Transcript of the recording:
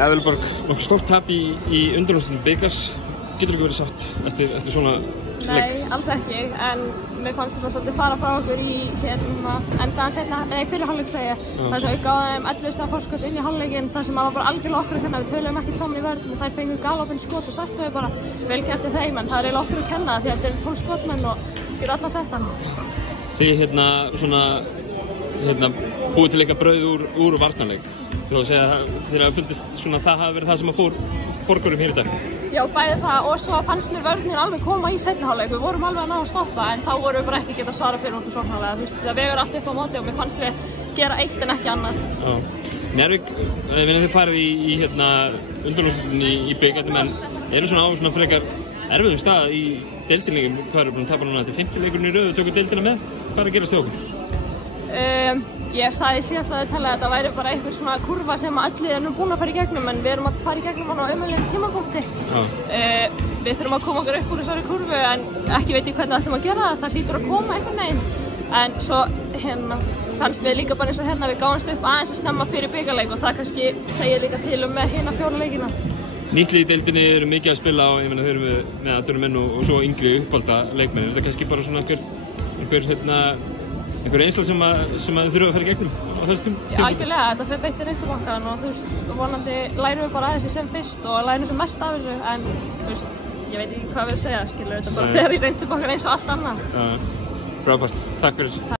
Eðvölborg, nokkuð stórt tap í undanúrslitum bikars. Getur ekki verið sátt eftir svona leik? Nei, alls ekki, en mér fannst þetta svolítið fara frá okkur í endaðan seinna, fyrir hálfleik segja. Þess að við gáðum 11 stiga forskot inn í hálfleikinn, þar sem var bara algjörlega okkur að kenna. Við töluðum ekkert saman í vörn, þær fengu galopinn skot og settu við bara vel gert til þeim, en það eiginlega okkur að kenna því að þetta 12 skotmenn og getur alla sett hann. Þið búið til eitthvað brauð úr varnarleik. Þú segja að þér hafa fundist svona það hafi verið það sem að forgörum hér í dag? Já, bæði það og svo fannst mér vörnir alveg koma í seinni hálfleik. Við vorum alveg að ná að stoppa en þá vorum við bara ekki geta svara fyrir okkur sóknarlega. Þú veist, það vegur allt upp á móti og mér fannst við gera eitt en ekki annað. Já. Njarðvík, þið farið í undanúrslitin í bikarnum en eru svona á svona frekar erfiðum stað í deildinni. Hvað eru búin að tapa núna? Þetta 50 leikurinn í röð, tökum deildina með. Hvað er að gerast hjá okkur? Ég sagði síðast að þetta væri bara einhver svona kurva sem allir erum búin að fara í gegnum en við erum að fara í gegnum hann á ömurlegum tímapunkti. Við þurfum að koma okkur upp úr þessari kurvu en ekki veit ég hvernig við ætlum að gera það. Það hlýtur að koma einhvern veginn. En svo fannst við líka bara eins og við gáðumst upp aðeins að snemma fyrir bikarleik og það kannski segir líka til með hina 4 leikina. Nýtt lið í deildinni eru mikið að spila og ég meina þau eru með aðdurinn menn og svo yngri uppvalda leikmenn. Er þetta kannski bara svona einhver einsla sem þið þurfa að fara í gegnum á þessum tíma? Já, algjörlega, þetta fyrir beint í reynslubankan og þú veist, vonandi lærum við bara aðeins sem fyrst og lærum sem mest af þessu en þú veist, ég veit ekki hvað við segja, skilur þetta bara þegar í reynslubankan eins og allt annað. Frábært, takk fyrir.